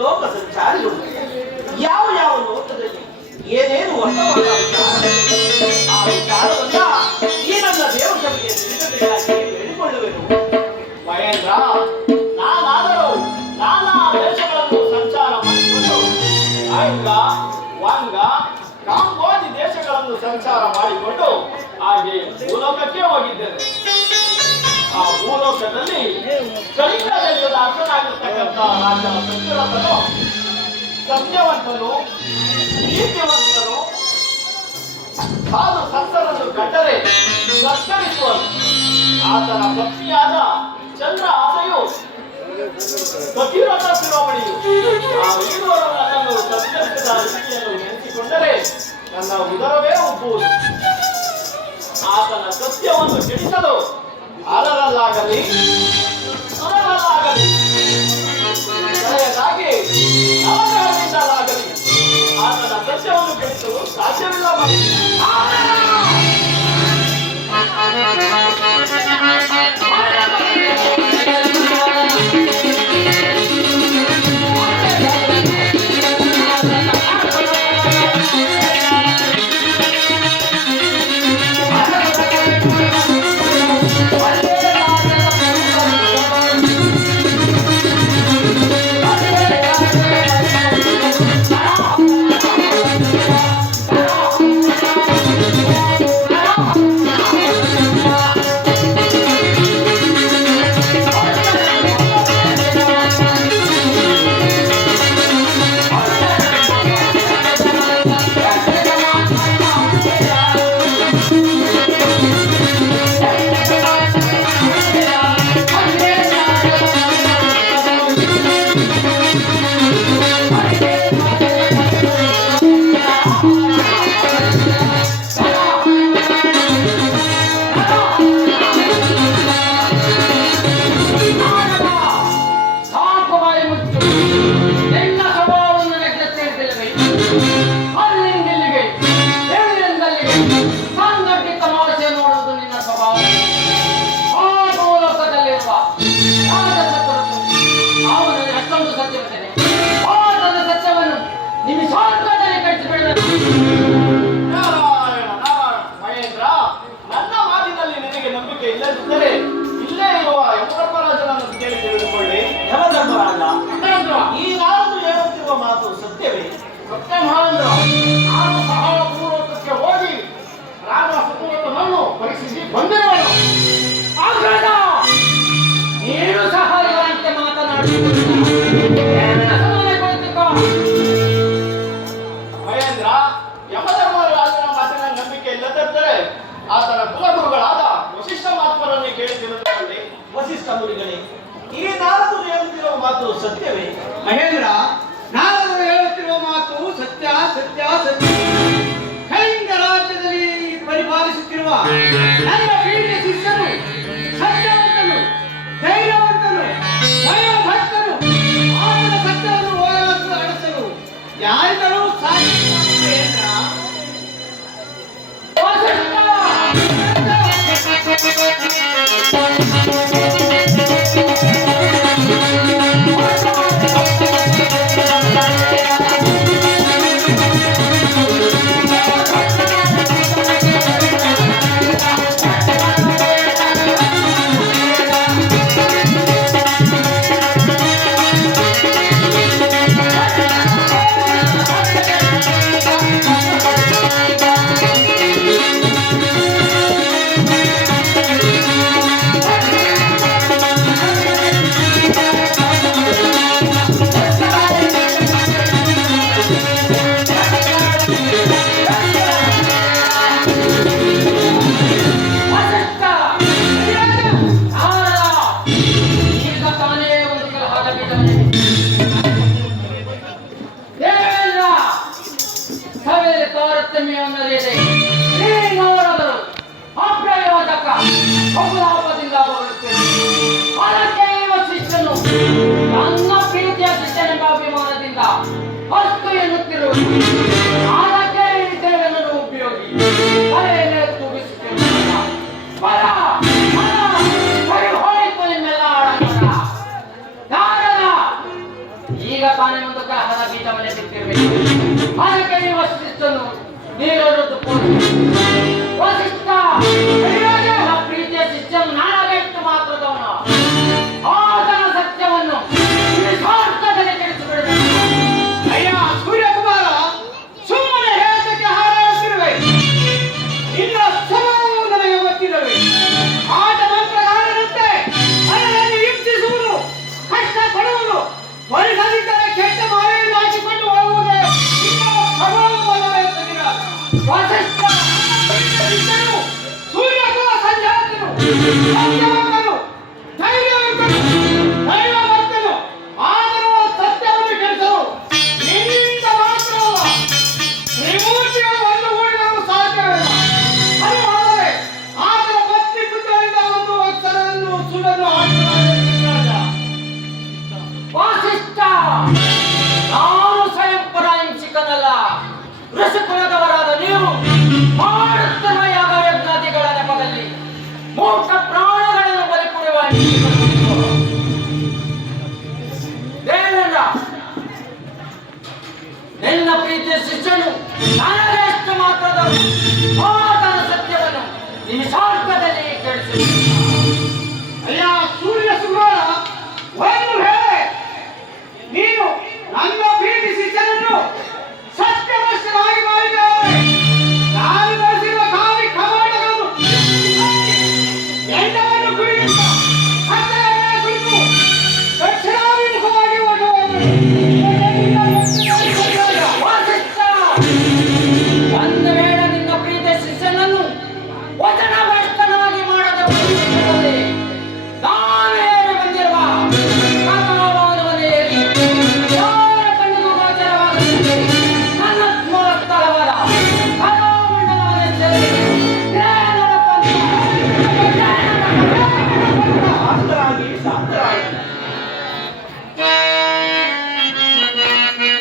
ಲೋಕ ಸಂಚಾರಿ ಉಂಟು. ಯಾವ ಯಾವ ಲೋಕದಲ್ಲಿ ಏನೇನು ಆ ವಿಚಾರವನ್ನ ಈ ನನ್ನ ದೇವಸಭೆಗೆ ತಿಳಿಸಬೇಕಾಗಿ ಬೇಡಿಕೊಳ್ಳುವೆನು. ಮಹೇಂದ್ರ, ನಾನಾದರೂ ನಾನಾ ದೇಶಗಳನ್ನು ಸಂಚಾರ ಮಾಡಿಕೊಂಡು ಅಂಗ ವಂಗ ಕಾಂಬೋಜಿ ದೇಶಗಳನ್ನು ಸಂಚಾರ ಮಾಡಿಕೊಂಡು ಹಾಗೆ ಭೂಲೋಕಕ್ಕೆ ಹೋಗಿದ್ದೇನೆ. ಆ ಭೂಲೋಕದಲ್ಲಿ ಕಳಿಂಗ ದೇಶದ ಅರ್ಥನಾಗಿರ್ತಕ್ಕಂಥ ರಾಜ ಸತ್ಯವಂತನು ಸತ್ಯವಂತನು ನೀತಿವಂತನು ಸಾಧು ಸಂತರನ್ನು ಕಂಡರೆ ಸತ್ಕರಿಸುವನು. ಆತನ ಪತ್ನಿಯಾದ ಚಂದ್ರ ಆಸೆಯು ಪತಿವ್ರತ ಶಿರೋಮಣಿಯು ಆ ಈರುವರು ನನ್ನನ್ನು ಸತ್ಕರಿಸಿದ ರೀತಿಯನ್ನು ನೆನೆಸಿಕೊಂಡರೆ ನನ್ನ ಉದರವೇ ಉಬ್ಬುವುದು. ಆತನ ಸತ್ಯವನ್ನು ಕೆಡಿಸಲು ಅರರಲ್ಲಾಗಲಿ ಸುರರಲ್ಲಾಗಲಿ ಸರಿಯಾಗಿ ಅವಸರದಿಂದಲಾಗಲಿ ಆತನ ಸತ್ಯವನ್ನು ಕೆಡಿಸಲು ಸಾಧ್ಯವಿಲ್ಲ. ಆತನ ಕುಲಗುರುಗಳಾದ ವಸಿಷ್ಠ ಮಹಾತ್ಮರನ್ನು ಕೇಳಿ ತಿಳಿದುಕೊಳ್ಳಿ. ವಸಿಷ್ಠ ಮುನಿಗಳೇ, ಈ ನಾರದರು ಹೇಳುತ್ತಿರುವ ಮಾತು ಸತ್ಯವೇ? ಮಹೇಂದ್ರ, ನಾರದರು ಹೇಳುತ್ತಿರುವ ಮಾತು ಸತ್ಯ ಸತ್ಯ ಸತ್ಯ. ಕಳಿಂಗ ರಾಜ್ಯದಲ್ಲಿ ಪರಿಪಾಲಿಸುತ್ತಿರುವ ನನ್ನ ಪ್ರೀತಿಯ ಶಿಷ್ಯನು ಸತ್ಯವಂತನು, ಧೈರ್ಯವಂತನು, ಭಯಭಕ್ತನು. ಆತನ ಸತ್ಯವನ್ನು ಹೋರಾಡಲು ಅಳಿಸಲು ಯಾರಿಗೂ ಸಾಧ್ಯ. ನನ್ನ ಪ್ರೀತಿಯ ಶಿಷ್ಯನೆಂಬ ಅಭಿಮಾನದಿಂದ ಅಷ್ಟು ಎನ್ನುತ್ತಿರುವುದು ಆರಕ್ಕೆ ದೇವನನ್ನು ಉಪಯೋಗಿ ತಲೆಯಲ್ಲಿ ತೂಗಿಸುತ್ತಿರುವುದಿಲ್ಲ. ಹೋಯಿತು ನಿಮ್ಮೆಲ್ಲ ಆಡಂಬರ. ಈಗ ತಾನೇ ಒಂದು ಕಲಹದ ಬೀಜ ಮನೆ ಸಿಕ್ತಿರ್ಬೇಕು. ಅದಕ್ಕೆ ಈ ವಸಿಷ್ಠನು ನೀರೊಡೆದು ವಸಿಷ್ಠ ನನ್ನ ಪ್ರೀತಿಯ ಶಿಷ್ಯನು ನಾನಾಗಷ್ಟು ಮಾತ್ರದವನು. ಆತನ ಸತ್ಯವನ್ನು ನಿಸ್ವಾರ್ಥದಲ್ಲಿ ತಿಳಿಸಿಬಿಡಬೇಕು. ಅಯ್ಯ ಸೂರ್ಯಕುಮಾರ, ಸುಮ್ಮನೆ ಹೇಳಕ್ಕೆ ಹಾರಾಡುತ್ತಿರುವೆ. ನಿನ್ನ ಸ್ವಭಾವವು ನನಗೆ ಗೊತ್ತಿಲ್ಲವೇ? ಆಟ ಮಂತ್ರಗಾರರಂತೆ ಅದರಲ್ಲಿ ಹಿಂಸಿಸುವುದು, ಕಷ್ಟ ಪಡುವುದು, ಪರಿಸರಿದ್ದರೆ ಕೆಟ್ಟ ಮಾರೆಯನ್ನು ಹಾಕಿಕೊಂಡು ಹೋಗುವುದೇ ನಿನ್ನ ಸ್ವಭಾವವಲ್ಲವೇ ತೆಗೆದ ವಸಿಷ್ಠ ಶಿಷ್ಯನು, ಸೂರ್ಯಕುಲ ಸಂಜಾತನು, ಸತ್ಯವಂತನು, ಧೈರ್ಯವಂತನು, ದೈವಭಕ್ತನು. ಆದರೂ ಸತ್ಯವನ್ನು ಕೆಡಿಸಲು ನಿನ್ನಿಂದ ಮಾತ್ರವಲ್ಲ, ತ್ರಿಮೂರ್ತಿಗಳು ಒಂದುಗೂಡಲು ಸಾಧ್ಯವಿಲ್ಲ. ಅದು ಆದರೆ ಆತನ ಪತ್ನಿ ಪುತ್ರರಿಂದ ಒಂದು ಅಕ್ಷರವನ್ನು ಸುಳ್ಳನ್ನು ಹಾಕಲಾಗದ ವಾಸಿಷ್ಠ, ನಾನು ಸ್ವಯಂ ಪರಾಹಿಂಸಿಕನಲ್ಲ. ಋಷಿಕುಲದವರಾದ ನೀವು ಮಾಡುತ್ತಿರುವ ಯಾಗ ಯಜ್ಞಾದಿಗಳ ನೆಪದಲ್ಲಿ ಮೂಕ ಪ್ರಾಣಗಳನ್ನು ಬಲಿ ಕೊಡುವ ದೇವೇಂದ್ರ, ನಿನ್ನ ಪ್ರೀತಿಯ ಶಿಷ್ಯನು ನನಗೆ ಎಷ್ಟು ಮಾತ್ರದವನು.